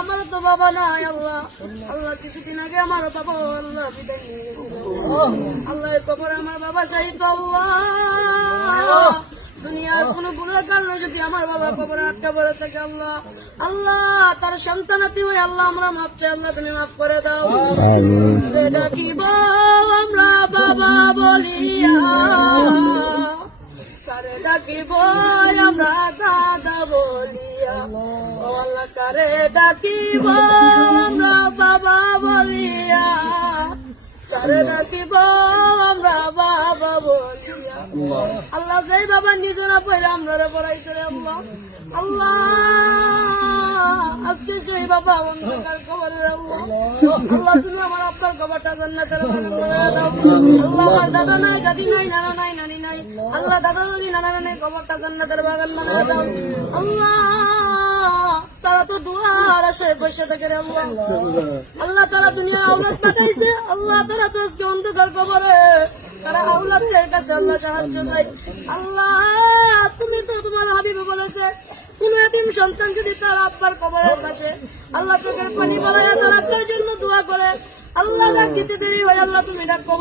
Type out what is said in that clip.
আমার তো বাবা নাই আল্লাহ। আল্লাহ কিছুদিন আগে আমার বাবা আল্লাহ বিদায় নিয়ে গেছিল আল্লাহ। এই কবরে আমার বাবা শাহিদ আল্লাহ। দুনিয়ার কোন গুণের কারণে যদি আমার বাবা কবরে আটকা পড়ে থাকে আল্লাহ, আল্লাহ তার সন্তানাতি হয়ে আল্লাহ আমরা মাফ চাই, আল্লাহ তুমি মাফ করে দাও। ডাকিব আমরা বাবা বলিয়া, কারে ডাকিব আমরা দাদা বলিয়া, ও আল্লাহ কারে ডাকিব আমরা বাবা বলিয়া, কারে ডাকিব আমরা বাবা বলিয়া। আল্লাহ যেই বাবা নিজেরা পড়ে আমরা পড়াইছে আল্লাহ, আল্লাহ আজকে সেই বাবা অন্ধকার কবরে আল্লাহ, আল্লাহ তুমি আমার আপনার কবরটা জান্নাতের বাগান বানায় দাও। আল্লাহ আমার দাদা নাই, দাদি নাই, নানা নাই, নানি নাই, আল্লাহ দাদা দাদি নানা নাই, কবরটা জান্নাতের বাগান বানায় দাও। আল্লাহ তারা তো দুয়ার আসে বসে থাকে রে আল্লাহ, আল্লাহ তারা দুনিয়া আওলাদ পাঠাইছে আল্লাহ, তারা তো আজকে অন্ধকার কবরে, তারা আওলাদের কাছে আল্লাহ সাহায্য চাই। আল্লাহ তুমি তো তোমার হাবিব বলেছে কোন এতিম সন্তান যদি তার আব্বার কবরের পাশে আল্লাহ চোখের পানি বলায় তার আব্বার জন্য দোয়া করে আল্লাহ ডাক দিতে দেরি হয়, আল্লাহ তুমি ডাক